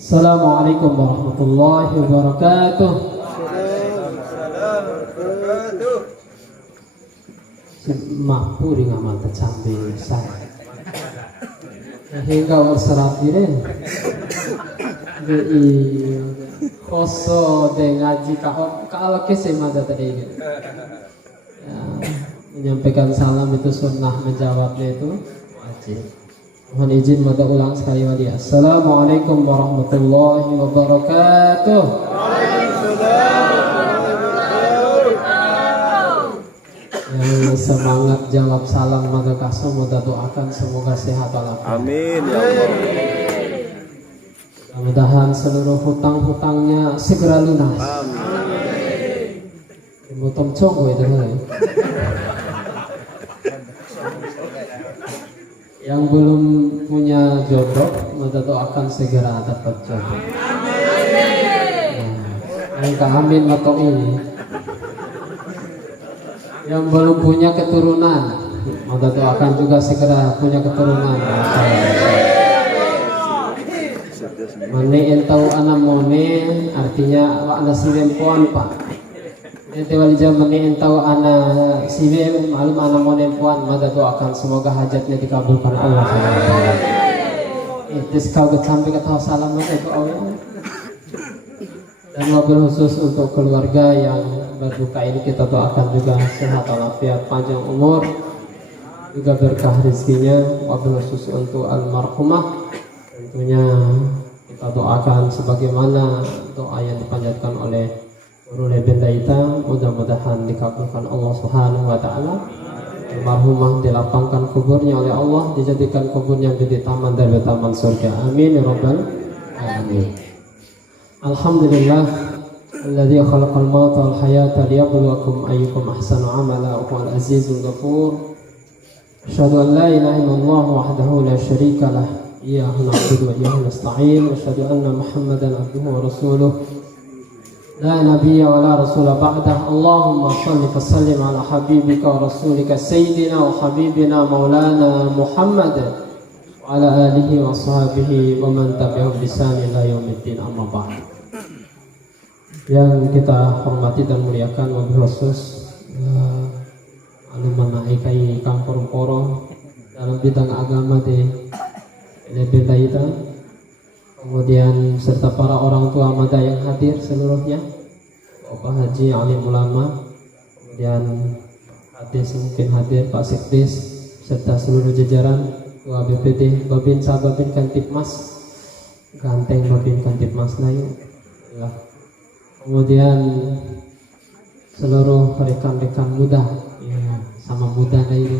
Assalamualaikum warahmatullahi wabarakatuh. Mampu dengan mata cambil saya hingga warsarafiren koso dengan jika kalau kesemada tadi menyampaikan salam itu sunnah, menjawabnya itu wajib. Mohon izin mata ulang sekali lagi. Assalamualaikum warahmatullahi wabarakatuh. Yang semangat jawab salam maka kasih mata doakan semoga sehat walafiat. Amin ya Allah. Mudah-mudahan seluruh hutang-hutangnya segera lunas. Amin. Mutom conggo itu kan. Yang belum punya jodoh, maka doakan segera dapat jodoh. Angka amin atau ini. Yang belum punya keturunan, maka doakan juga segera punya keturunan. Mane entau anak mone artinya wakna siwempuan pak. Ente wali zaman entau anak siwem malum anak mone puan, maka doakan semoga hajatnya dikabulkan Allah. Itu kau sampai kata salam itu Allah. Dan wabil khusus untuk keluarga yang berduka ini kita doakan juga sehat walafiat, panjang umur, juga berkah rezekinya. Wabil khusus untuk almarhumah tentunya kita doakan sebagaimana doa yang dipanjatkan oleh guru lebenda kita, mudah-mudahan dikabulkan Allah Subhanahu wa taala. Almarhumah dilapangkan kuburnya oleh Allah, dijadikan kuburnya menjadi taman dari taman surga. Amin ya rabbal alamin. Alhamdulillah alladzi khalaqal mauta wal hayata liyabluwakum ayyukum ahsanu amala wa huwal azizul ghafur. Asyhadu an la ilaha illallah wahdahu la syarika lah. Iyyahu na'budu wa iyyahu nasta'in. Asyhadu anna Muhammadan abduhu wa rasuluh. La nabiyya wa la rasula ba'dah. Allahumma shalli wa sallim ala habibika wa rasulika sayyidina wa habibina maulana Muhammad wa ala alihi wa sahbihi wa man tabi'ahum bi ihsan ila yaumiddin, amma ba'd. Yang kita hormati dan muliakan wabil khusus anu manaikai kampung poro dalam bidang agama di lebenda kita, kemudian serta para orang tua mada yang hadir seluruhnya, Bapak Haji, alim ulama, kemudian hadis mungkin hadir Pak Sekdes serta seluruh jajaran Ketua BPD, Babin Sababin Kantipmas, Ganteng Babin Kantipmas Nayu, kemudian seluruh rekan-rekan muda, ya, sama muda Nayu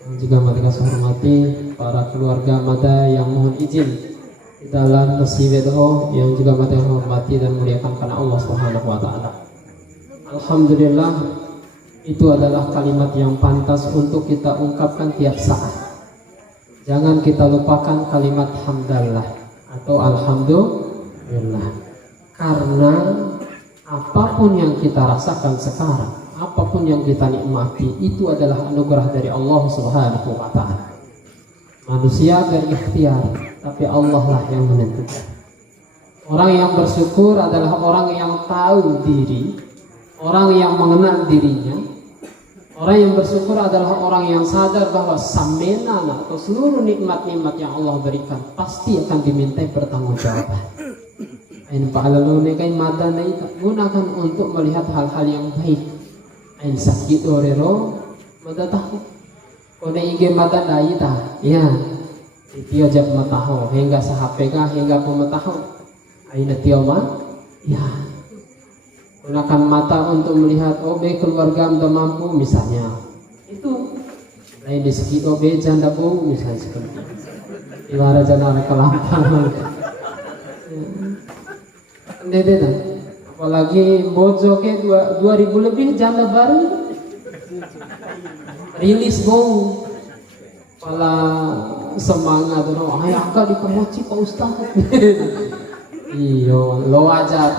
yang juga mereka saya hormati, para keluarga mada yang mohon izin di dalam nasiwedo yang juga mereka hormati dan muliakan karena Allah Subhanahu wa taala. Alhamdulillah, itu adalah kalimat yang pantas untuk kita ungkapkan tiap saat. Jangan kita lupakan kalimat hamdallah atau alhamdulillah. Karena apapun yang kita rasakan sekarang, apapun yang kita nikmati, itu adalah anugerah dari Allah Subhanahu wa taala. Manusia berikhtiar, tapi Allah lah yang menentukan. Orang yang bersyukur adalah orang yang tahu diri, orang yang mengenal dirinya. Orang yang bersyukur adalah orang yang sadar bahwa samena atau seluruh nikmat-nikmat yang Allah berikan pasti akan dimintai pertanggungjawaban. Ain pa'alalune kain madana itu gunakan untuk melihat hal-hal yang baik. Ain sakit orero mata tahu. Kone ige mata daita, ya. Tio jab mataho hingga sahapega hingga pemataho. Aina tio ma, ya. Gunakan mata untuk melihat obe keluarga tidak mampu misalnya. Itu lain di segi obe janda bu misalnya seperti. Iwara jana kelampang. Dede, apalagi bojo ke 2000 lebih janda baru rilis bau pala semangat orang ayah angka di kemoci Pak Ustaz. Iyo lo aja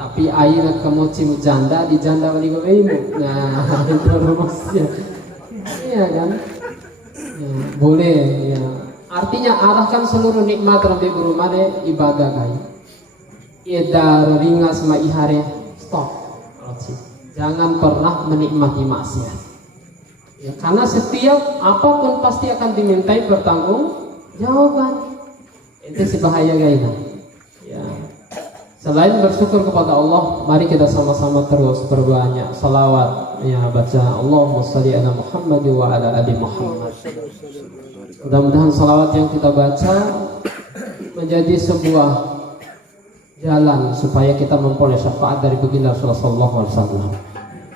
tapi air kemoci janda di janda beli bebemu. Nah itu rumusnya. Iya kan ya, boleh ya Artinya arahkan seluruh nikmat Rabbi guru mane ibadah kai. Ida ringas ma ihare stop. Jangan pernah menikmati maksiat. Ya, karena setiap apapun pasti akan dimintai bertanggung jawaban. Itu si bahaya guys. Ya. Selain bersyukur kepada Allah, mari kita sama-sama terus berbanyak salawat. Ya, baca Allahumma shalli ala Muhammad wa ala ali Muhammad. Mudah-mudahan salawat yang kita baca menjadi sebuah jalan supaya kita memperoleh syafaat dari baginda Rasulullah sallallahu alaihi wasallam.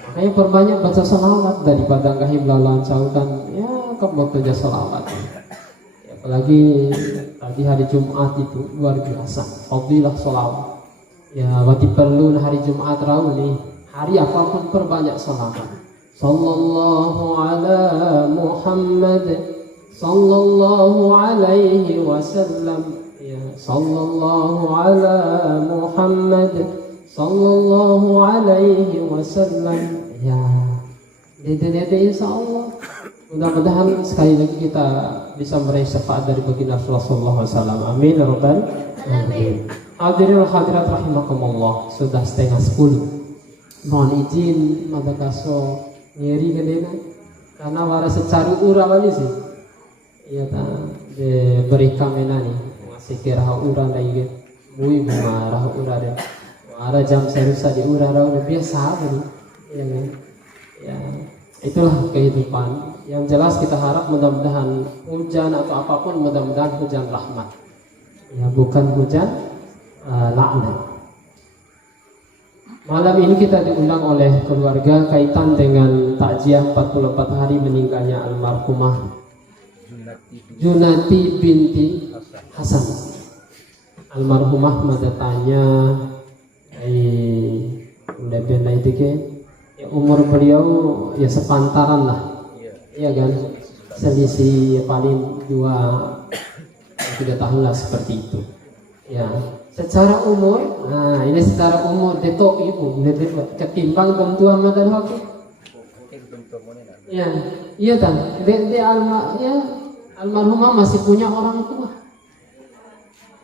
Makanya perbanyak baca salawat daripada gahim lalan cautan. Ya, kamu baca salawat. Ya, apalagi tadi hari Jumat itu luar biasa. Fadilah salawat. Ya, berarti perlu hari Jumat raul nih. Hari apapun perbanyak salawat. Sallallahu ala Muhammad. Sallallahu alaihi wasallam. Ya, sallallahu ala Muhammad. Sallallahu alaihi wasallam. Ya, dede insyaallah. Mudah-mudahan sekali lagi kita bisa meraih syafaat dari baginda Rasulullah sallallahu alaihi wasallam. Amin ya rabbal alamin. Hadirin hadirat rahimakumullah, sudah setengah 10. Mohon izin madakaso nyeri gedena karena wara secara ura bali sih. Iya ta, de berikan menani masih kira ura lagi. Mui marah ura deh. Wara jam serusa di ura raw biasa bali. Iya kan? Ya, itulah kehidupan. Yang jelas kita harap mudah-mudahan hujan atau apapun mudah-mudahan hujan rahmat. Ya, bukan hujan laknat. Malam ini kita diundang oleh keluarga kaitan dengan takziah 44 hari meninggalnya almarhumah Junati binti Hasan. Almarhumah madatanya udah benar itu ke ya, umur beliau ya sepantaran lah. Iya kan? Selisih ya, paling 2-3 tahun lah seperti itu. Ya, secara umur, nah ini secara umur detok ibu, ketimbang tentuan madan hoki. Ya, iya kan? Almarhumah masih punya orang tua.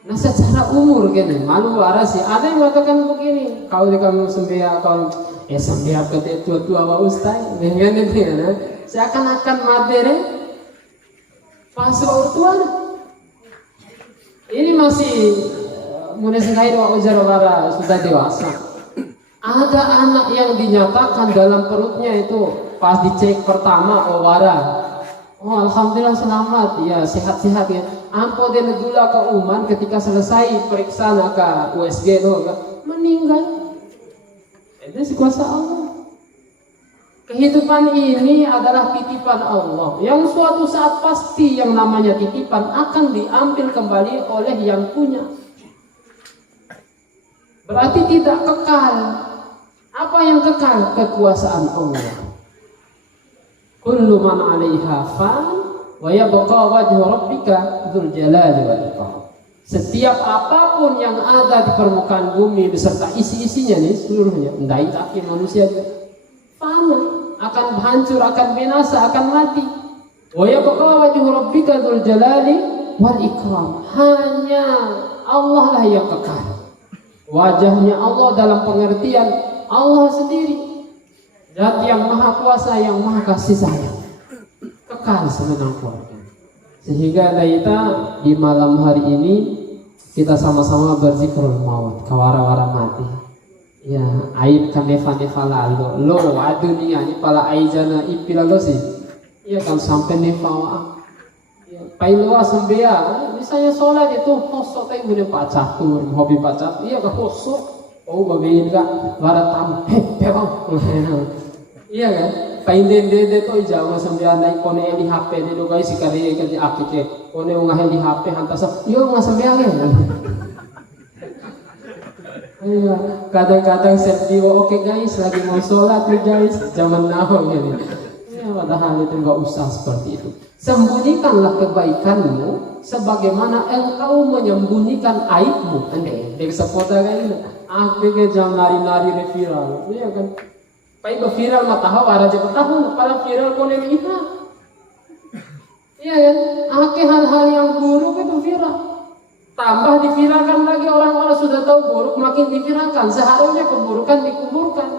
Nah secara umur gini, malu waras sih. Ada yang mengatakan begini, kau di kamu sembia, kau sembia ke tua-tua wa ustai, dengan itu ya. Seakan-akan materi pas tua. Ini masih mulai sekali wa ujar sudah dewasa. Ada anak yang dinyatakan dalam perutnya itu pas dicek pertama wara. Oh alhamdulillah selamat ya sehat-sehat ya. Ampo dia gula ke uman ketika selesai periksa ke USG meninggal. Itu si kuasa Allah. Kehidupan ini adalah titipan Allah yang suatu saat pasti yang namanya titipan akan diambil kembali oleh yang punya. Berarti tidak kekal. Apa yang kekal? Kekuasaan Allah. Kullu man 'alaiha fan wa yabqa wajhu rabbika dzul jalali wal ikram. Setiap apapun yang ada di permukaan bumi beserta isi-isinya nih seluruhnya, ndai taki manusia juga fana, akan hancur, akan binasa, akan mati. Wa yabqa wajhu rabbika dzul jalali wal ikram. Hanya Allah lah yang kekal. Wajahnya Allah dalam pengertian Allah sendiri. Zat yang maha kuasa, yang maha kasih sayang, kekal semenang-menang. Sehingga kita di malam hari ini kita sama-sama berzikrul maut, kawara-wara mati. Ya, aib kanefa-nefa lalu, lo dunia ini pala aijana ipila lo sih. Iya kan sampai nefa ya, pailoa sembea, misalnya sholat itu hosok tapi punya Pak Catur, hobi Pak Catur, iya kan hosok. Oh, bagian enggak baratam, bang. Iya kan? Painen dede to jawa sambil naik kone di HP di do guys sikari kerja akike. Kone ngah di HP hantas, yo nggak sambil ya. Iya, kadang-kadang sedih. Oke guys, lagi mau sholat nih guys, zaman now gini. Ya, padahal itu nggak usah seperti itu. Sembunyikanlah kebaikanmu sebagaimana engkau menyembunyikan aibmu. Ande, dari sepota kayak ini. Akhirnya jam nari-nari di viral, iya kan? Pai viral matahaw araja tahu, para viral kone iha. Iya kan? Hal-hal yang buruk itu viral. Tambah diviralkan lagi, orang-orang sudah tahu buruk makin diviralkan. Seharusnya keburukan dikuburkan.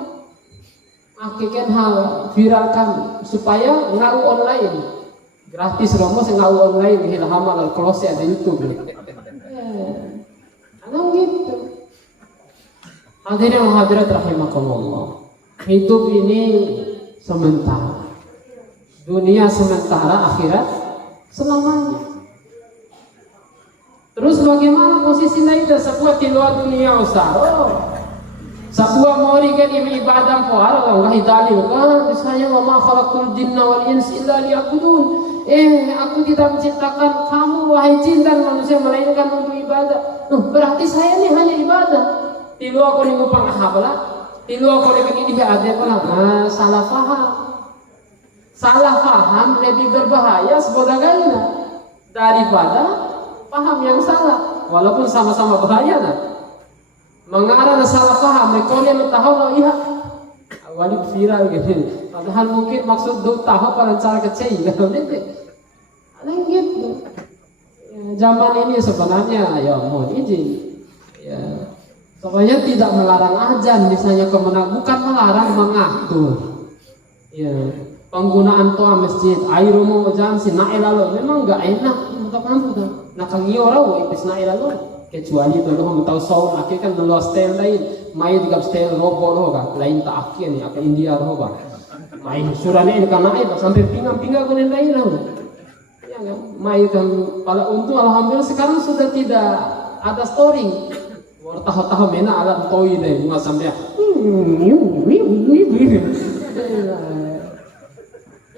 Akhirnya hal viralkan supaya ngau online. Gratis romo ngau online hilham al close ada YouTube. Karena gitu. Hadirin hadirat rahimakumullah. Hidup ini sementara. Dunia sementara, akhirat selamanya. Terus bagaimana posisi lainnya sebuah tiluan dunia usaro? Sebuah mori kan ibadah puara Allah dalil kan misalnya wa ma khalaqtul jinna wal insa illa liya'budun. Aku tidak menciptakan kamu wahai jin dan manusia melainkan untuk ibadah. Berarti saya ini hanya ibadah. Tilu aku nih ngupang habla. Tilu aku nih ini ada pula. Salah paham. Salah paham lebih berbahaya sebodaganya daripada paham yang salah. Walaupun sama-sama bahaya nah. Mengarah salah paham, mereka tahu loh iya. Awalnya viral gitu. Padahal mungkin maksud do tahu pada cara kecil gitu. Ada gitu. Ya, zaman ini sebenarnya ya mohon izin. Ya, sebenarnya tidak melarang azan, misalnya kemenang bukan melarang mengatur. Ya, penggunaan toa masjid, air rumah jangan si naelalo memang enggak enak untuk kamu tuh. Nah kangiyo raw ipis naelalo. Kecuali itu loh tahu sound akhir kan dulu style lain main tiga style robot loh kan lain tak akhir nih apa India loh kan main surane ini karena itu sampai pinggang kuning lain loh ya kan main kan pada untung alhamdulillah sekarang sudah tidak ada story tahu mana alat toy deh nggak sampai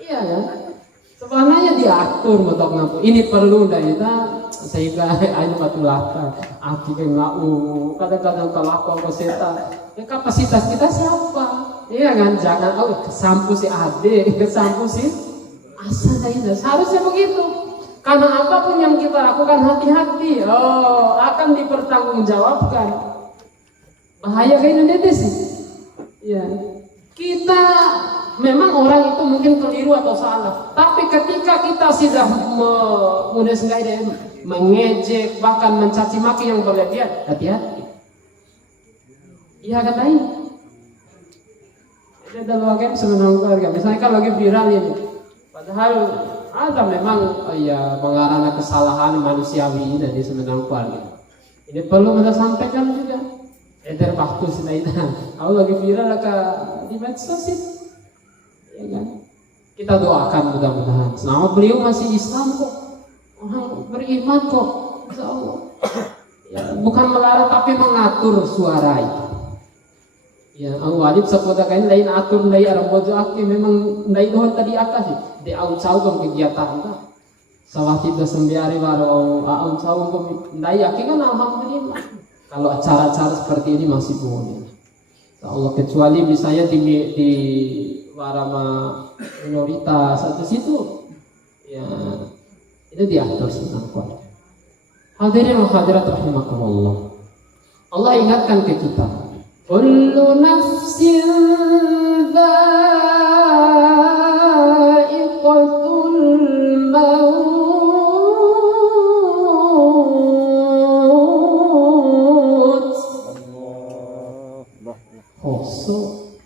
iya kan sebenarnya diatur betul ngapu ini perlu dari kita sehingga ayo batu laka akhirnya ngau kadang-kadang kalau koseta ya kapasitas kita siapa iya kan jangan kesampu si ade kesampu si asal saja seharusnya begitu karena apapun yang kita lakukan hati-hati akan dipertanggungjawabkan bahaya kayak ini sih ya kita memang orang itu mungkin keliru atau salah tapi ketika kita sudah mengejek bahkan mencaci maki yang berlebihan hati-hati iya katanya ini adalah game sebenarnya keluarga misalnya kalau lagi viral ini padahal ada memang ya mengarahkan kesalahan manusiawi dari sebenarnya keluarga ini perlu kita sampaikan juga eder waktu selainnya kalau lagi viral di medsos itu ya kan kita doakan mudah-mudahan selama beliau masih Islam kok orang beriman kok insya Allah ya, bukan melarang tapi mengatur suara itu ya wajib sepoda kain lain atur lain arang bojo aki memang lain doang tadi akas sih di aun cawang kegiatan tak sawah tidak sembiari baru aun cawang lain aki kan alhamdulillah kalau acara-acara seperti ini masih boleh insya Allah kecuali misalnya di warama minoritas atau situ ya itu diatur senang kuat. Hadirin wa hadirat rahimakumullah. Allah ingatkan ke kita. Kullu nafsin dha'iqatul maut. Khosok.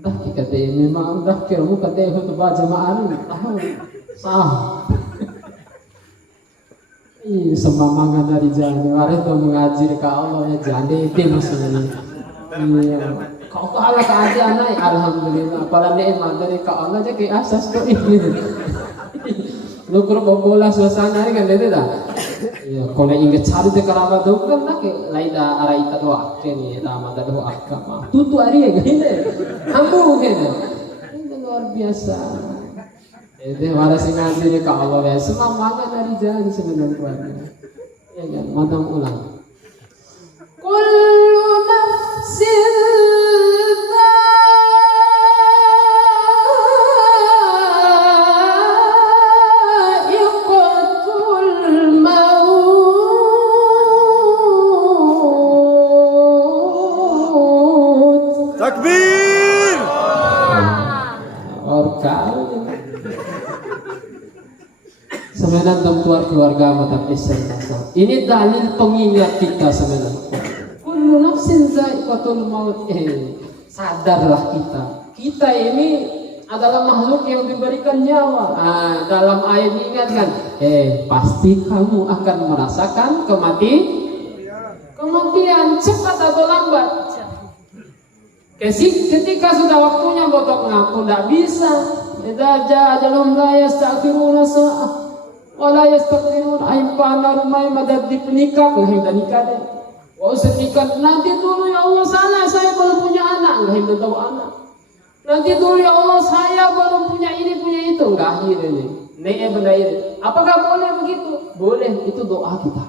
Dah kata memang dah kira muka teh itu baca ma'an tahu sah. Semangat dari Januari itu mengaji ke Allah ya jadi itu maksudnya. Iya. Kau ke Allah ke aja naik alhamdulillah. Apalagi nikmat dari ke Allah aja ke asas tuh ini. Lu kurang bola suasana kan itu dah. Ya kalau ingat cari di kerabat tuh kan nak lain dah arah itu doa ni nama dah doa agama. Tutu hari ya gini. Ambu gini. Itu luar biasa. Itu waras ngaji ke Allah ya. Semangat dari jalan sebenarnya. Ya kan, madam ulang. Kullu nafsin dha'iqatul maut. Takbir. Orkal sebenarnya dalam keluarga mata Islam. Ini dalil pengingat kita sebenarnya. Kullu nafsin za'iqatul maut. Sadarlah kita. Kita ini adalah makhluk yang diberikan nyawa. Dalam ayat ini ingatkan, pasti kamu akan merasakan kematian cepat atau lambat. Ketika sudah waktunya botok ngaku tidak bisa. Idza jaa ajaluhum la yasta'khiruna sa'ah wa la yastaqdimun. Aipana rumai madad dipenikah ngahim dan nikah deh. Wah nikah nanti dulu ya Allah sana saya belum punya anak ngahim dan tahu anak. Nanti dulu ya Allah saya belum punya ini punya itu enggak akhir ini. Benar ini. Apakah boleh begitu? Boleh, itu doa kita.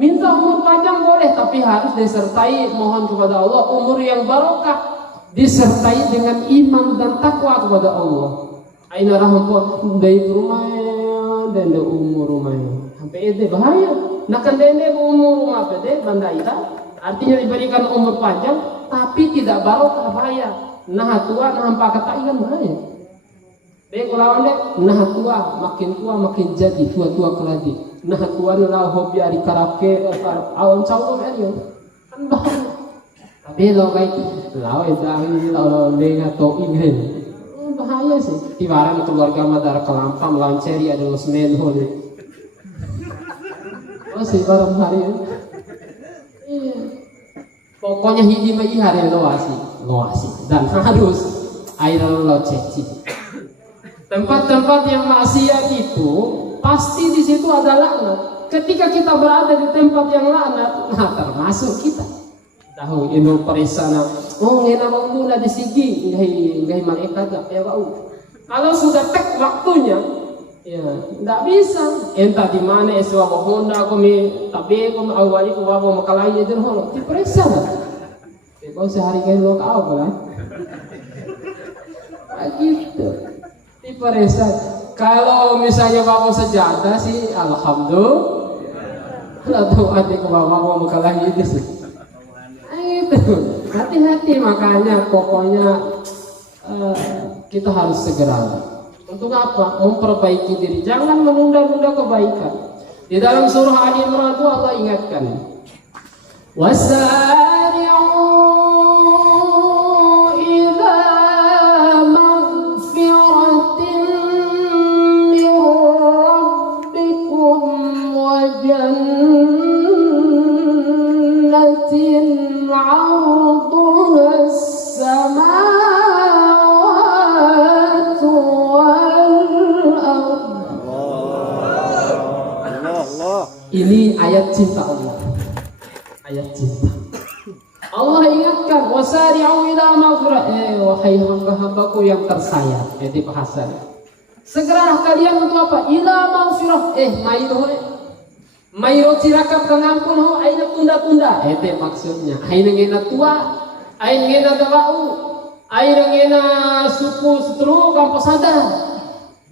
Minta umur panjang boleh, tapi harus disertai mohon kepada Allah umur yang barokah, disertai dengan iman dan takwa kepada Allah. Aina rahmah dari rumah dan dari umur rumah. Sampai itu bahaya. Nak dende umur rumah pede banda ita. Artinya diberikan umur panjang, tapi tidak barokah bahaya. Nah tua nah hampa kata ikan bahaya. Baik lawan deh, nah tua makin jadi tua keladi. Nah tua adalah hobi ari karaoke awan cawon arian kan bahaya. Tapi lo kayak lawan itu lawan dengan toin kan bahaya sih. Tibaran keluarga madara kelampam lanceri ada semen hole. Oh sih barang hari ya. Iya. Pokoknya hiji mah hari loasi dan harus air lo ceci. Tempat-tempat yang maksiat itu pasti di situ ada laknat. Ketika kita berada di tempat yang laknat, nah termasuk kita. Tahu ini perisana. Oh ngena mau mula di sigi, ngai malaikat ya bau. Kalau sudah tek waktunya, ya tidak bisa. Entah di mana eswa Honda kami tapi kami awali ke bawa makalai itu holo. Diperiksa lah. Kau sehari kali lo kau lah. Gitu. Diperiksa. Kalau misalnya bawa sejadah sih, alhamdulillah. Atau adik bawa makalai itu sih. Itu hati-hati makanya pokoknya kita harus segera. Untuk apa? Memperbaiki diri. Jangan menunda-nunda kebaikan. Di dalam surah Ali Imran itu Allah ingatkan. Wasari'u ila maghfiratin min rabbikum wa jannatin 'arduha as-samawati wal ardh. Ini ayat cinta Allah. Ayat cinta. Allah ingatkan wasari'u ila maghfirah. Wahai hamba-hambaku yang tersayang. Jadi bahasanya. Segeralah kalian untuk apa? Ila maghfirah. Mairo cirakap kangampun ho aina tunda-tunda. Itu maksudnya. Aina ngena tua, aina ngena dawau, aina ngena suku setru kampo sadar.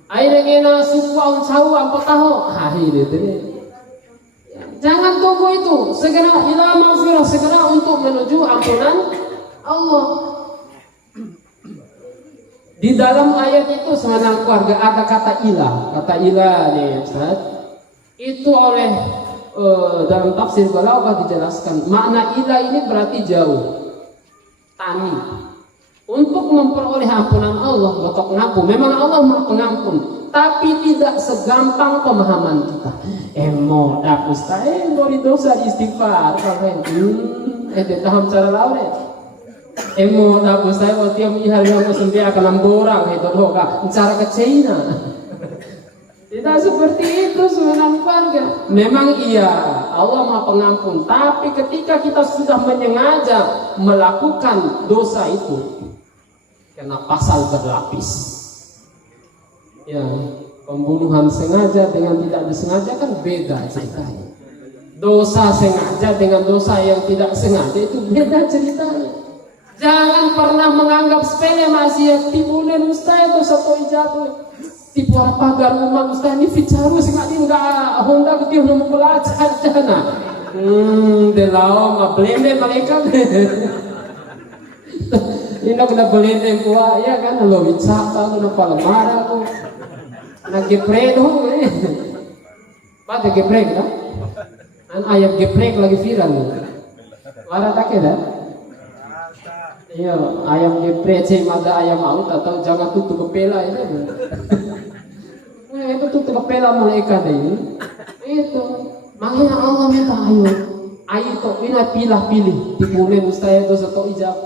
Aina ngena suku aun sau ampo taho. Itu. Jangan tunggu itu, segera ila maghfirah, segera untuk menuju ampunan Allah. Di dalam ayat itu sebenarnya keluarga ada kata ilah nih Ustaz. Itu oleh dalam tafsir Balaghah dijelaskan makna ilah ini berarti jauh, tani. Untuk memperoleh ampunan Allah, botok ngaku. Memang Allah Maha Pengampun, tapi tidak segampang pemahaman kita. Emo dak ustaz, beri dosa istighfar. Taham cara lawan. Emo dak ustaz, tiap hari yang sendiri akan borang itu doa. Cara ke China. Tidak seperti itu sebenarnya keluarga. Memang iya, Allah Maha Pengampun, tapi ketika kita sudah menyengaja melakukan dosa itu, kena pasal berlapis. Ya, pembunuhan sengaja dengan tidak disengaja kan beda ceritanya. Dosa sengaja dengan dosa yang tidak sengaja itu beda ceritanya. Jangan pernah menganggap sepele maksiat. Tibulen ustaz itu satu ijatuh. Tipu pagar rumah ustaz ini ficaru sengaja enggak Honda ketiup nomor belajar jana. Delao mablende mereka. Ini kena belendeng kuah ya kan lo bicara kena palemara tuh. Nag-geprek dong. Pada geprek dah. An ayam geprek lagi viral. Wara tak ada? Iya, ayam geprek sih ada ayam maut atau jangan tutup kepala itu. Itu tutup kepala malaikat ini. Itu makanya Allah minta ayo to pilah pilih dikulen mustahil dosa to ijab.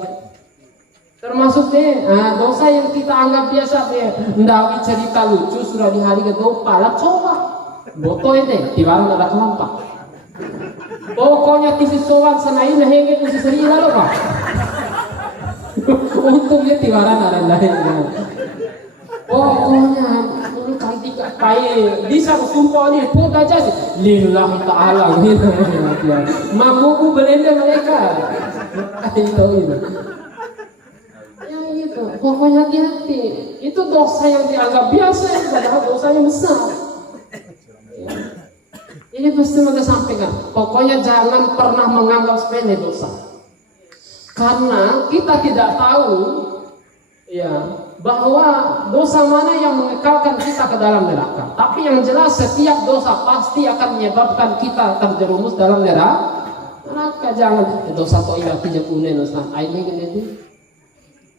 Termasuk deh dosa yang kita anggap biasa deh. Ndawi cerita lucu sudah di hari kedua pala coba. Boto ini di warung ada kelampak. Pokoknya tisi sowan sanain henge tisi seri lalu pak. Untungnya tiwaran ada lain. Pokoknya ini cantik kayak bisa sumpah nih pun aja sih. Lillahi ta'ala gitu. Mamuku belenda mereka. Itu. Ya gitu. Pokoknya hati-hati. Itu dosa yang dianggap biasa, padahal dosa yang besar. Ini pasti mereka sampaikan. Pokoknya jangan pernah menganggap sepele dosa. Karena kita tidak tahu ya bahwa dosa mana yang mengekalkan kita ke dalam neraka. Tapi yang jelas setiap dosa pasti akan menyebabkan kita terjerumus dalam neraka. Jangan dosa to ila tiga punen Ustaz. Aini gitu.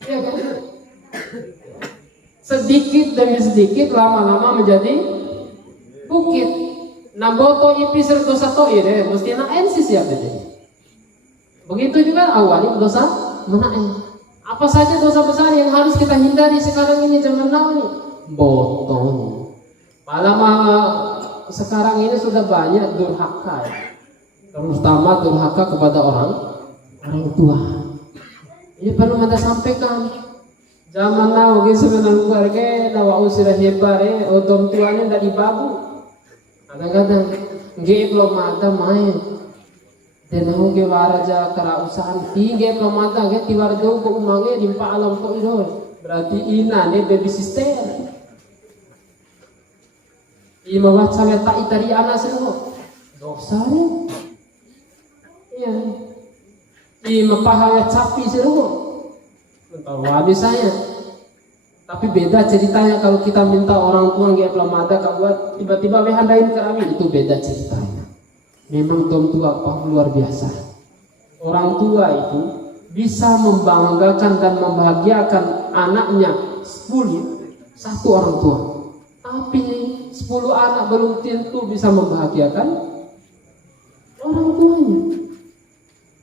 Ya kan? Sedikit demi sedikit lama-lama menjadi bukit. Namboto ipisir dosa to ire mesti na ensis ya bede. Begitu juga awalnya dosa menaik. Apa saja dosa besar yang harus kita hindari sekarang ini zaman now ini? Botol. Palama sekarang ini sudah banyak durhaka, terutama durhaka kepada orang tua. Ini perlu kita sampaikan. Zaman now gitu sebenarnya keluarga nawa usirah hebare, odom tuanya dari babu. Kadang-kadang nggak belum ada main. Dan aku ke waraja kerausahan tinggi pemata ke tiwar jauh ke umangnya di alam to itu berarti ina ne baby sister ima waca tak itari anak semua dosa ne iya ima pahala capi semua entah wabi saya tapi beda ceritanya kalau kita minta orang tua nggak pemata kau buat tiba-tiba behandain kami itu beda ceritanya. Memang dom tua luar biasa. Orang tua itu bisa membanggakan dan membahagiakan anaknya 10 satu orang tua. Tapi 10 anak belum tentu bisa membahagiakan orang tuanya.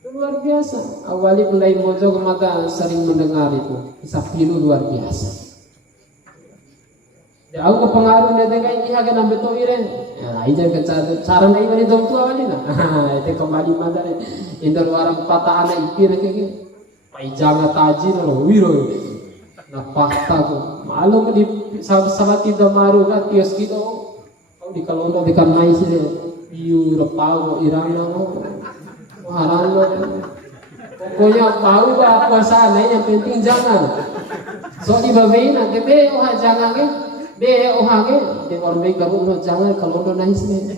Luar biasa. Awali mulai mojo kemata sering mendengar itu. Kisah pilu luar biasa. Ya aku kepengaruh nanti kayak ini akan ambil tuh iren. Ya itu cara naik dari dom tua aja nah. Itu kembali mana nih? Indor orang patah anak ikir kayak gini. Paijanga taji loh wiro. Nah fakta tuh. Malu di sahabat tidak maru kan kios gitu. Kau di kalau di kamai sih piu repau irana harana. Pokoknya tahu apa sana yang penting jangan. So di babein nanti be jangan kan. Be ohage de orme garu no jangan kalau no nais ne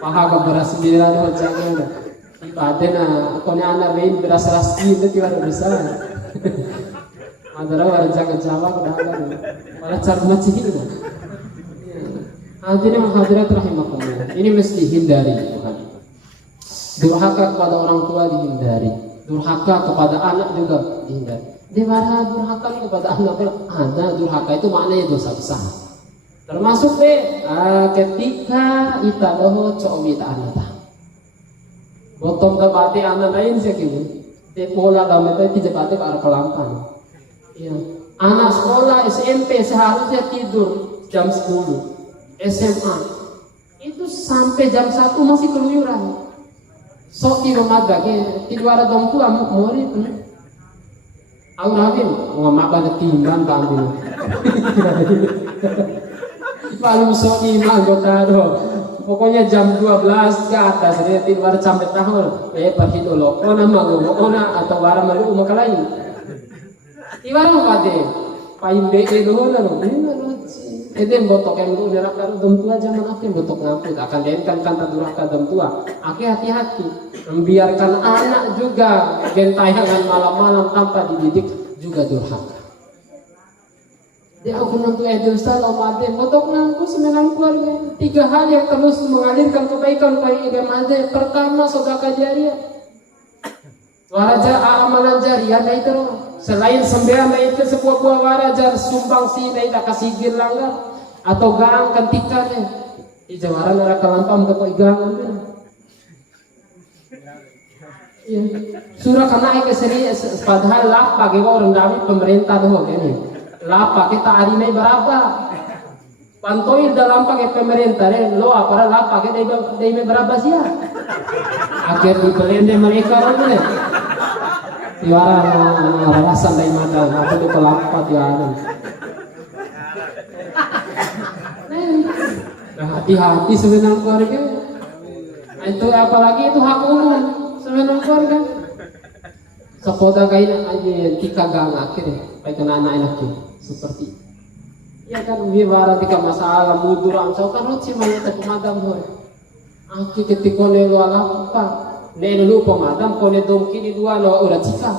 paha ka beras mira no jangan ibadena konya ana rein beras rasti itu tiwar bisa madara war jangan jawab dah kan malah car macam itu hadirin hadirat rahimakumullah ini mesti hindari Tuhan durhaka kepada orang tua dihindari durhaka kepada anak juga dihindari. Dewara durhaka kepada anak ada durhaka itu maknanya dosa besar. Termasuk ketika ita doho cowi ta anak. Botong dabati anak lain sih gitu. Di pola damai tidak bati para kelampan. Iya. Anak sekolah SMP seharusnya tidur jam 10. SMA itu sampai jam 1 masih keluyuran. Sok di rumah gak tidur ada dong tua murid. Aku nabi, ngomong apa timbang tampil. Paling so iman gotado. Pokoknya jam 12 ke atas dia tidur sampai tahun. Pergi dulu. Ona malu, ona atau barang malu makalai. Iwan pade, paling be dulu lalu. Ini botok yang dulu neraka dom tua zaman akhir botok ngaput akan denkan kan durhaka dom tua. Hati-hati. Membiarkan anak juga gentayangan malam-malam tanpa dididik juga durhaka. Dia aku nanti Ustaz Ramadan, motok nangku senang keluarga. 3 hal yang terus mengalirkan kebaikan bagi Ramadan. Pertama, sedekah jariah. Waraja amalan jariah na itu. Selain sembahyang na itu sebuah buah waraja sumbang si na itu kasih langgar atau gang kentikannya. Di jawaran ada kalampam ketok igangan. Ya. Surah kena ke sini padahal lah pakai orang dami pemerintah tuh ini. Lah pakai tarimai berapa? Pantoi dalam pakai pemerintah lo apa lah pakai dari berapa sih ya? Akhir dibelende mereka orang tiara alasan dari mata apa itu kelampat ya. Nah, hati-hati sebenarnya keluarga. Itu apalagi itu hak umum sebenarnya keluarga. Sekolah kayak aja dikagang akhirnya kayak kena anak-anak seperti ya kan biara tika masalah mudur amsau kan rot si mayat pemadam hore aki ketika ne lo apa ne lu pemadam ko ne dongki di dua lo udah cika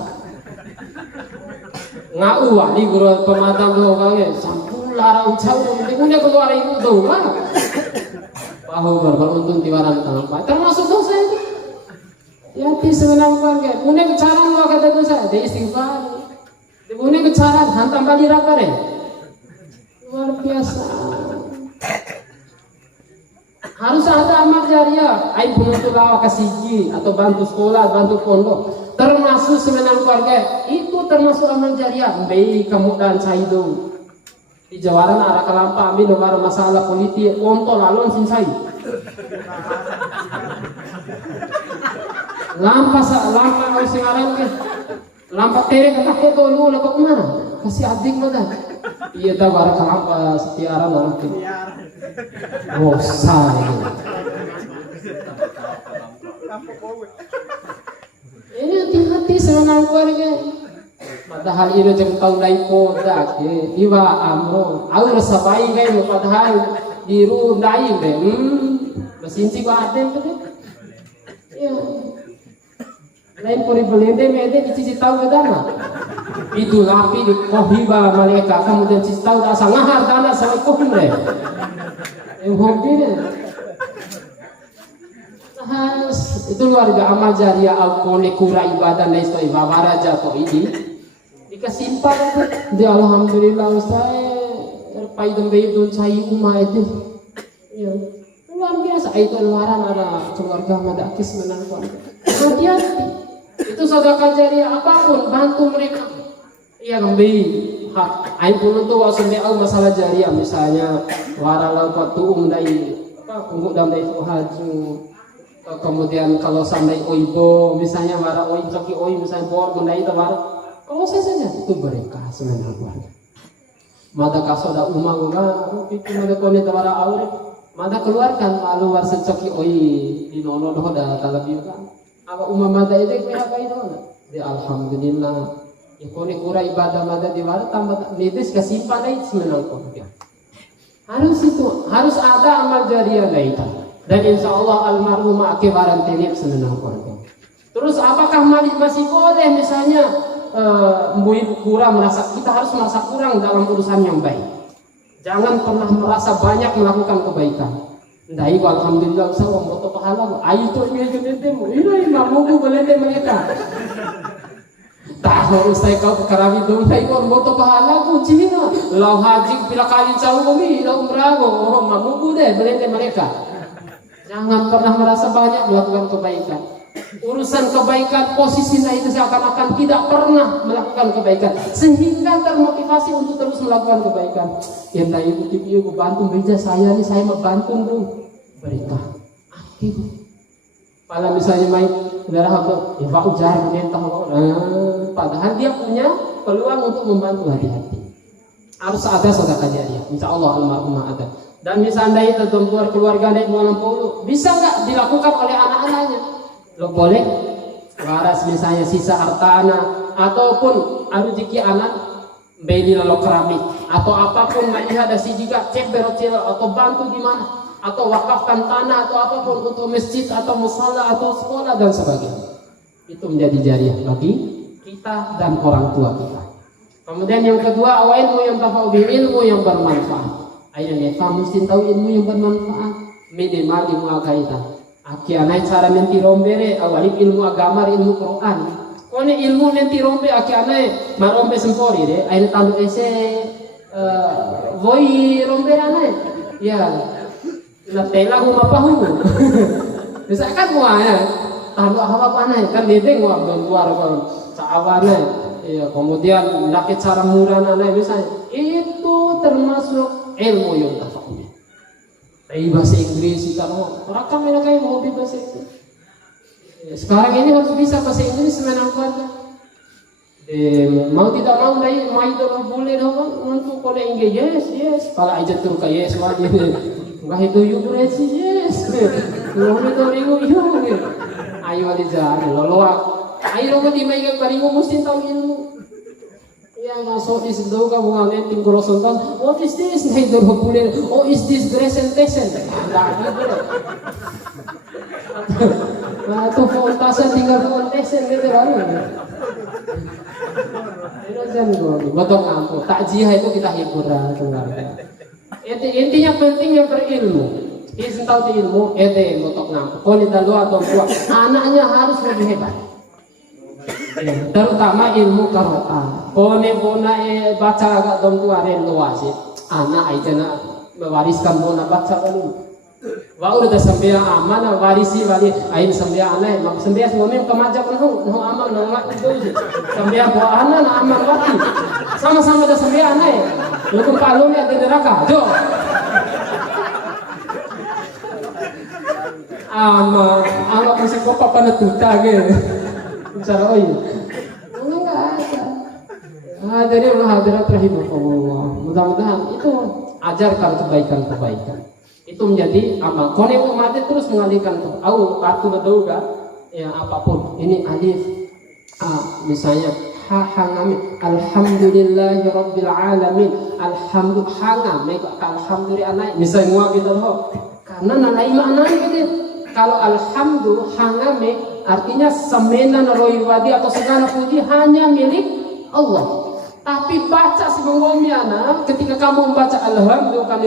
ngau wali guru pemadam lo kage sampula ucau punya keluar itu tuh mah bahu beruntung tiwaran tanpa termasuk dosa itu ya ti sebenarnya keluarga punya kecaran lo kata dosa dia istighfar punya kecaran hantam balik apa deh luar biasa. Harus ada amal jariah, air penuntut lawa kasih atau bantu sekolah, bantu pondok, termasuk semenang keluarga itu termasuk amal jariah. Baik kamu dan Saido di Jawaran arah Kelampa ambil nomor masalah politik, konto laluan sinsai. Lampa harus singaran ke, lampa terek kata itu lu lepas mana? Kasih adik mana? Iya tahu arah Kelampa setiaran orang itu. Oh say. Ini hati-hati sebenarnya keluarga. Padahal ini jeng tahu naik kodak, iwa amro. Aku rasa baik kan, padahal diru naik deh. Mesin sih gua ada tu deh. Ya. Lain puri belende mede dicuci tahu dana. Itu lapi di kohiba mereka kemudian cuci tahu dah sangat dana sama kohim deh. Yang hobi deh. Itu luarga amal jariah alkone kura ibadah dan itu ibadah raja to ini. Dikasimpal di alhamdulillah Ustaz terpai dembe itu saya umah itu. Ya. Luar biasa itu luaran ada keluarga madakis menang keluarga. Hati-hati. Itu sedekah jariah apapun bantu mereka. Iya ngambil hak. Ain pun tuh asumsi masalah jariah misalnya waralau patu dari apa ungguk dan dari haju. Kemudian kalau sampai oibo misalnya wara oi coki oi misalnya bor mendai tawar kalau saja itu berkah sebenarnya keluarga. Mada kasoda umah uga itu mada kone tawara aure mada keluarkan lalu war secoki oi di nono doh da talabi uga. Apa umah mada itu kue apa itu? Di alhamdulillah. Ya kone kura ibadah mada di war tambah nitis kesimpan dai sebenarnya keluarga. Harus ada amal jariah lain. Dan insya Allah almarhumah akibaran telip senang keluarga. Terus apakah masih boleh misalnya kurang merasa kita harus merasa kurang dalam urusan yang baik. Jangan pernah merasa banyak melakukan kebaikan. Ndai alhamdulillah saya moto pahala. Ayo tu ini temu. Ini mamuku belende mereka. Tahu ustaz kau kerawi dong. Ndai moto pahala kuncinya. Lau haji bila kali jauh kami, lau umrah mamuku deh belende mereka. Jangan pernah merasa banyak melakukan kebaikan. Urusan kebaikan posisinya itu seakan-akan tidak pernah melakukan kebaikan, sehingga termotivasi untuk terus melakukan kebaikan. Ya tadi ibu bantu meja saya nih, saya mau bantu dong. Berita aktif. Kalau misalnya main darah apa, ya pak ujar mentah. Padahal dia punya peluang untuk membantu hati-hati. Harus ada sedekah jariah. Insya Allah almarhumah ada. Dan misalnya itu keluarga naik mengampau bisa nggak dilakukan oleh anak-anaknya? Lo boleh waras misalnya sisa hartana ataupun rezeki anak beli lalu keramik atau apapun melihat ada si juga cek berocil atau bantu di mana atau wakafkan tanah atau apapun untuk masjid atau musala atau sekolah dan sebagainya. Itu menjadi jariah bagi kita dan orang tua kita. Kemudian yang kedua, ilmu yang tafau ilmu yang bermanfaat. Ayo kamu mesti tahu ilmu yang bermanfaat. Minimal ilmu agama. Aki anai cara menti rombere, awalip ilmu agama, ilmu Quran. Kone ilmu menti rombe aki anai marombe sempori de. Ayo tahu ese voi rombe anai. Ya, na tela huma pahu. Bisa kan mua ya. Tahu apa anai kan dede mua luar kon sawane. Ya, kemudian laki cara murah anai misalnya itu termasuk ilmu yang tafau. Tapi bahasa Inggris kita mereka mereka yang hobi bahasa Inggris. Sekarang ini harus bisa bahasa Inggris semenangnya. Mau tidak mau dari mau itu boleh dong untuk kalau Inggris yes kalau aja tuh kayak yes wajib. Nggak itu yuk berarti yes. Mau itu minggu yuk. Ayo aja lalu ayo di mana paling mesti tahu ilmu. Ya masuk di situ kan bukan netting kalau sonton. What is this? Nah itu populer. Oh is this presentation? Nggak gitu. Nah itu fontase tinggal foundation gitu kan. Itu jangan gue. Betul kamu. Takjiah itu kita hiburan keluarga. Intinya pentingnya berilmu. Izin tahu di ilmu. Betul kamu. Kalau tidak lu atau gua, anaknya harus lebih hebat. Terutama ilmu Quran. Kone bona baca agak dom tuare luas. Anak aja nak mewariskan bona baca dulu. Wa udah sampai aman warisi wali ain sampai anak mak sampai semua mem kemajak no aman no mak itu. Sampai bawa anak na aman wati. Sama-sama dah sampai anak. Lu palu ni ada neraka. Jo. Ama masih kok papa na tuta ge. Cara oi. Enggak ada. Jadi Allah hadirat rahimahullah. Mudah-mudahan itu ajarkan kebaikan-kebaikan. Itu menjadi amal. Kone umat terus mengalihkan tuh. Kartu betul ya apapun. Ini alif. Misalnya hangame. Alhamdulillahirabbil alamin. Alhamdulillah. Misalnya mua kita loh. Karena nanai maknanya gitu. Kalau alhamdulillah hangame artinya semena roiwadi atau segala puji hanya milik Allah. Tapi baca sebelumnya ketika kamu membaca alhamdulillah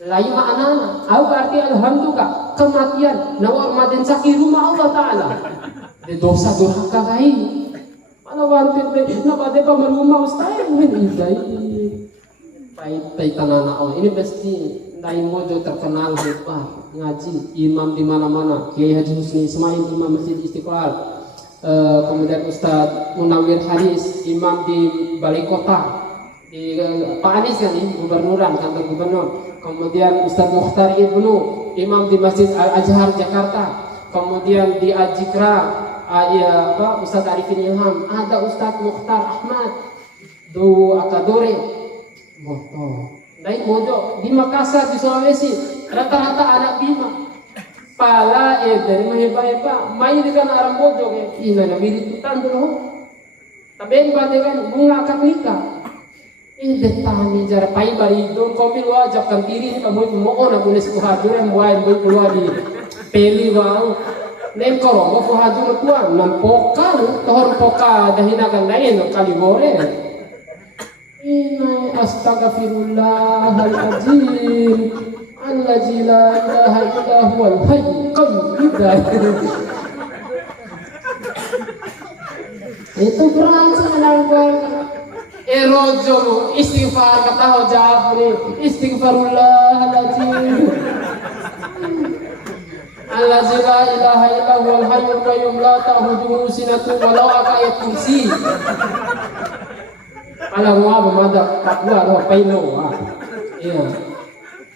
layu maknanya. Apa arti alhamdulillah? Kematian. Nawar maden sakit rumah Allah Taala. Di dosa durhaka kai. Mana wanti napa depa merumah ustaz ini Pai tanah Allah. Ini pasti Dai Mojo terkenal hebat ngaji imam di mana-mana. Kiai Haji Husni Ismail imam Masjid Istiqlal. Kemudian Ustadz Munawir Haris imam di Balai Kota di Pak Anies kan ini gubernuran kantor gubernur. Kemudian Ustadz Mukhtar Ibnu imam di Masjid Al Azhar Jakarta. Kemudian di Ajikra Ustadz Arifin Ilham. Ada Ustadz Mukhtar Ahmad do Akadore moto. Dari Mojo di Makassar di Sulawesi rata-rata anak bima pala dari maheba-heba main dengan orang Mojo ina na miritutan dulu tapi bade kan bunga akan nikah detani jara pai bari don komil wajab kan tiri kamu mo na boleh kuhadur yang buat keluar di peli wau nem koro mo kuhadur kuan nan poka tohor poka dahina kan lain kali gore. Inna astaghfirullahaladzim Allazi la ilaha illa huwal hayyul qayyum. Itu berarti menangkal erojo istighfar kata hojab istighfarullahaladzim Allazi la ilaha illa huwal hayyul qayyum la ta'khudhuhu sinatun wa la ayat kursi. Alam wa bamada Papua do paino iya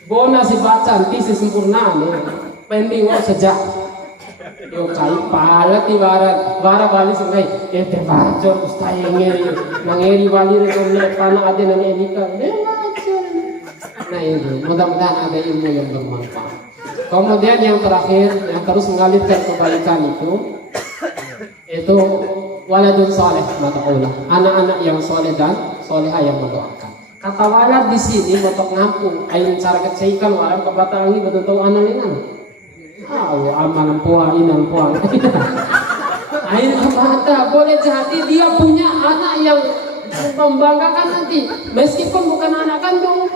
bona si baca si sempurna nih pending wa sejak yo kai pala ti barat bali sungai terbaca ustai ngeri wali rekone tanah ada nang elika nah ini mudah-mudahan ada ilmu yang bermanfaat. Kemudian yang terakhir yang terus mengalirkan kebaikan itu waladun saleh mataullah, anak-anak yang soleh dan solehah yang mendoakan. Kata walad di sini untuk ngampung, ayo cara kecaikan walau kebatangi betul anak ini. Amalan puah inan puah. Air mata boleh jadi dia punya anak yang membanggakan nanti, meskipun bukan anak kandung.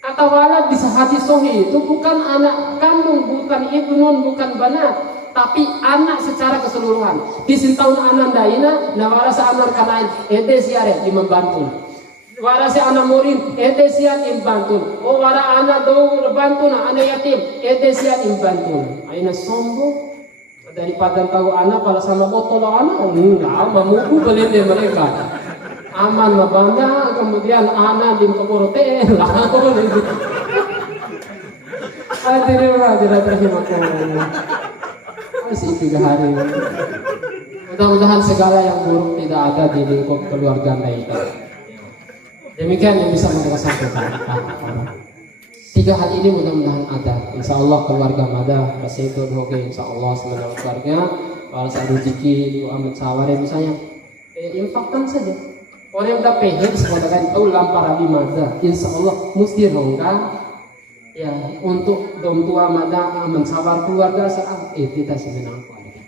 Kata walad di hadis sahih itu bukan anak kandung, bukan ibnun, bukan banat, tapi anak secara keseluruhan. Di sintahun anak daina, nawara sa anak kanain, ete siare di membantu. Wara si anak murid, ete siat imbantu. Oh wara anak do bantu na anak yatim, ete siat imbantu. Aina sombong. Daripada tahu anak pada sama botol anak, mamuku beli mereka. Aman mabanda, kemudian anak di keburu teh, lah boleh. Tidak terima kasih. Masih 3 hari. Mudah-mudahan segala yang buruk tidak ada di lingkup keluarga kita. Demikian yang bisa mereka sampaikan. 3 hal ini mudah-mudahan ada. Insya Allah keluarga mada itu oke. Insya Allah sebenarnya keluarga kalau ada rezeki doa mencawari misalnya infakkan saja. Orang yang udah pengen sebenarnya tahu lampar di mada. Insya Allah mesti rongga ya untuk dom tua mada mencawar keluarga saat kita sebenarnya keluarga.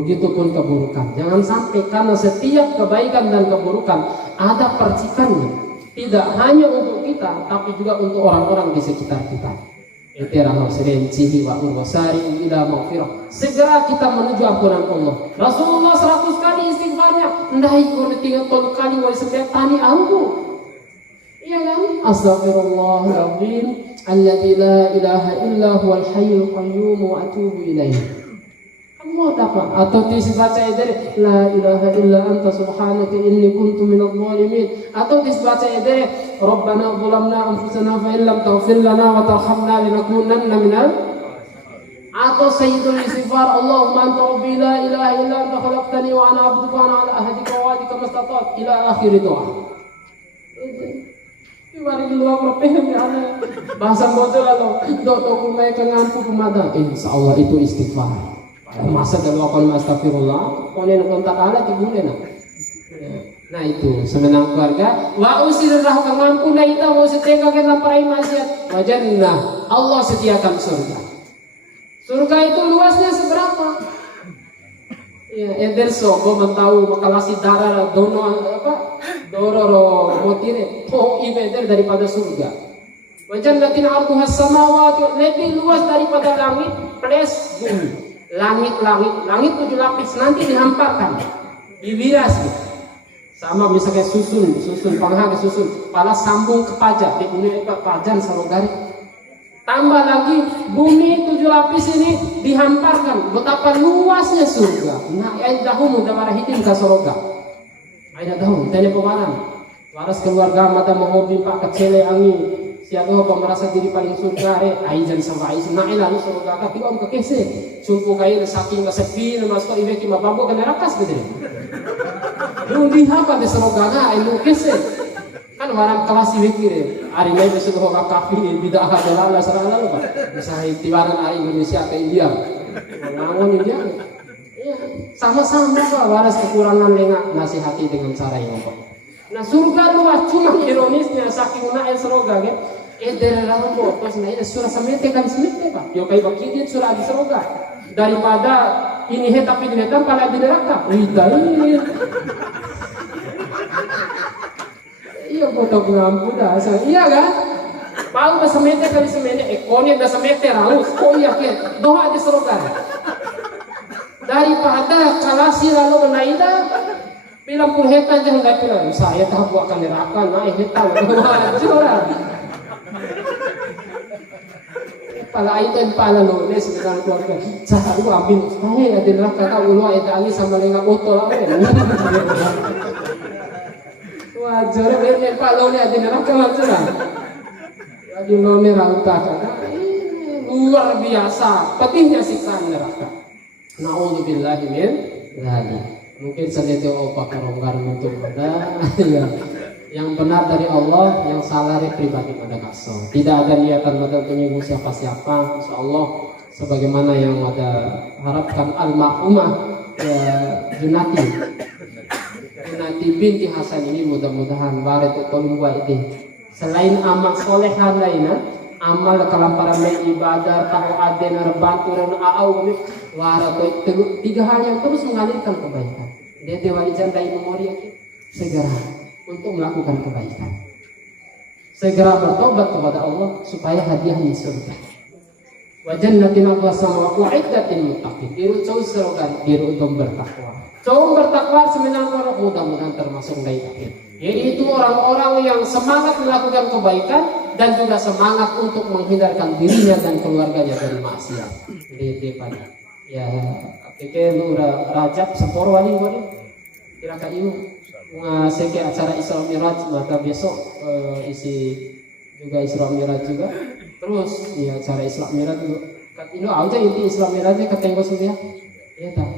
Begitupun keburukan. Jangan sampai karena setiap kebaikan dan keburukan ada percikannya. Tidak hanya untuk kita, tapi juga untuk orang-orang di sekitar kita. Itirahau serencihi wa urwasari ila maghfirah. Segera kita menuju ampunan Allah. Rasulullah 100 kali istighfarnya. Ndai kau tinggal 3 kali wa setiap tani aku. Iya kan? Astaghfirullahaladzim alladzi la ilaha illa huwal hayyul qayyum wa atubu ilaihi. Kamu dapat atau disbaca dari la ilaha illa anta subhanaka inni kuntu minadh dhalimin atau disbaca dari rabbana zalamna anfusana fa illam taghfir lana wa tarhamna lanakunanna minal atau sayyidul istighfar Allahumma anta rabbi la ilaha illa anta khalaqtani wa ana 'abduka wa ana 'ala ahdika wa wa'dika mastata'tu ila akhir doa. Mari luar berpehem ya ana bahasa bocor lalu do kumai kenganku kumada insyaallah itu istighfar. Masa kalau akan astagfirullah, konen kontak Allah boleh nak. Nah itu semenang keluarga. Wa usirrah kangampu na ita wa setega kita parai maksiat. Wajannah Allah sediakan surga. Surga itu luasnya seberapa? Ya, ederso kau tahu makalasi darah dono apa? Dororo motire. Oh ibeder daripada surga. Wajannatin arduha samawati lebih luas daripada langit plus bumi. Langit 7 lapis nanti dihamparkan, dibilas sama misalnya susun pangha susun, pala sambung ke pajak, di bumi pajan sarogari. Tambah lagi bumi 7 lapis ini dihamparkan, betapa luasnya surga. Nah, ayat dahulu mudah hidim ke soroga. Ayat dahulu tanya pewaran. Waras keluarga mata menghobi pak kecele angin. Siapa merasa diri paling surga aijan sama ais naik lalu surga tapi om kekese sumpu kain saking sepi mas kok ibe kima bambu kan rakas gitu lu diapa di surga ai lu kese kan warang kelas mikir hari ini besok kok kafir bidah adalah Allah serala lu Pak bisa tiwaran hari Indonesia ke India ngangon India ya sama-sama Pak waras kekurangan lengah nasihati dengan cara yang Pak. Nah surga luas cuma ironisnya saking naik surga kan dari dalam botos nah ini surah samete kan semete Pak yo kai bakidit surah di surga daripada ini tapi di netam pada di neraka widai iya foto ngampu dah iya kan mau besemete kali semene ekoni dah semete raus oh iya ke doa di surga daripada kalasi lalu menaida bilang pun heta jangan gak bilang saya tak buat akan neraka naik heta curang pala itu yang pala lo ini sebenarnya keluarga saya aku ambil saya ada neraka kau ulo ada ali sama lengah botol apa ya wajar yang pala lo ada neraka macam jadi lo ini rauta luar biasa pedihnya siksa neraka na'udzubillahi min dzalik. Mungkin saja itu opak keronggar untuk pada yang benar dari Allah, yang salah dari pribadi pada kaso. Tidak ada niatan pada menyinggung siapa-siapa. Insya Allah sebagaimana yang ada harapkan almarhumah Junati binti Hasan ini mudah-mudahan baret tolong buat ini. Selain amal solehan lainnya, amal kelamparan may ibadah tahu aden bantu dan aau wara tiga hal yang terus mengalirkan kebaikan. Dia diwalijan dari memori segera untuk melakukan kebaikan. Segera bertobat kepada Allah supaya hadiahnya surga. Wa jannatin aqwasama wa iddatin muttaqin. Diru cau serogan diru untuk bertakwa. Cau bertakwa semenang mudah-mudahan termasuk dari akhir. Yaitu orang-orang yang semangat melakukan kebaikan dan juga semangat untuk menghindarkan dirinya dan keluarganya dari maksiat. Di pada ya pikir lu Rajab sepor wali kira-kira ini ngasih acara Isra Miraj maka besok isi juga Isra Miraj juga terus ya acara Isra Miraj juga kat ini aja inti Isra Mirajnya ketenggo sudah ya tak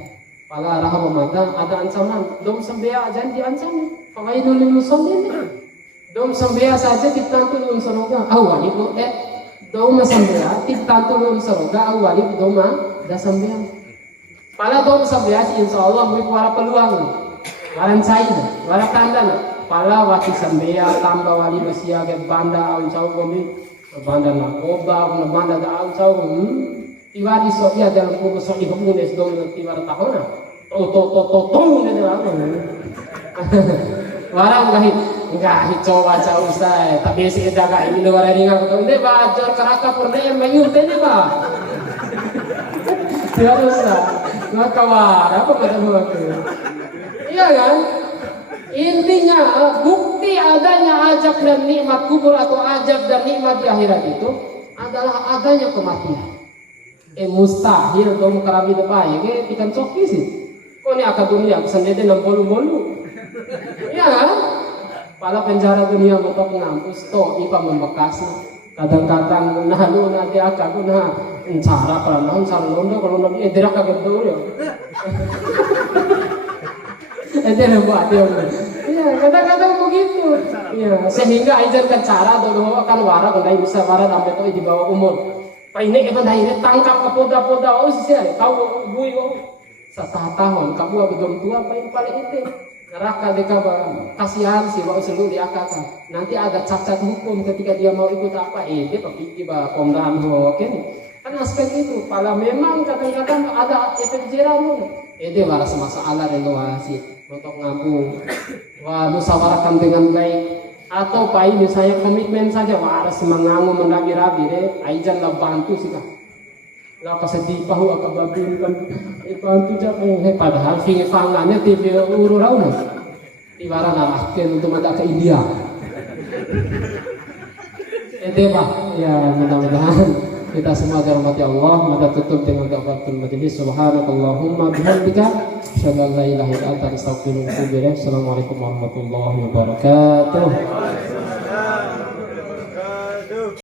pala arah pemandang ada ancaman dom sembea aja diancam fawaidul lil musallin dom sembea saja ditantu lun seroga awali lo dom sembea ditantu lun seroga awali doma da sembea pala dom sembea insyaallah mu para peluang waran cair, waran tanda pala wati sambea tambah wali masia ke banda au cau gomi banda na oba na banda da au cau tiwari soia dalam kubu soi humus dong tiwar tahona to ne da warang gahi coba cau usai tapi si daga ini luar ringa ko inde ba jor karaka purde mayur tene ba tiwar usai maka war apa kata aku. Iya kan? Intinya bukti adanya ajab dan nikmat kubur atau ajab dan nikmat di akhirat itu adalah adanya kematian. Mustahil dong karabi depan ya kita coki sih. Kok ini akad dunia sendiri 60 Iya kan? Pada penjara dunia mentok ngampus to ipa membekas. Kadang-kadang nah lu nanti akad nah cara pelan cara londo kalau nabi dirak kaget dulu ya. Ada buat dia. Iya, kadang-kadang begitu. Iya, sehingga ajarkan cara dulu kan wara kalau bisa wara sampai itu di bawah umur. Pak ini kan akhirnya tangkap ke poda-poda oh sih tahu bui oh. Tahun kamu belum tua apa ini paling itu. Neraka deka kasihan sih waktu selalu diakakan. Nanti ada cacat hukum ketika dia mau ikut apa dia tapi tiba pemdahan oke nih. Kan aspek itu, pala memang kadang-kadang ada efek jerah dia waras masalah renovasi. Untuk ngambung, musyawarahkan dengan baik atau pai misalnya komitmen saja waras mengangu mendabi-rabi deh, aijan lah bantu sih kak. Lah kesedih pahu akan babin kan, bantu jangan padahal fingefangannya TV ururau nih, ibarat nalahkan untuk mata ke India. Pak, ya mudah-mudahan kita semua dirahmati Allah. Maka tutup dengan doatul majelis. Subhanakallahumma bihamdika asyhadu an la ilaha illa anta astaghfiruka wa atubu ilaik. Assalamualaikum warahmatullahi wabarakatuh.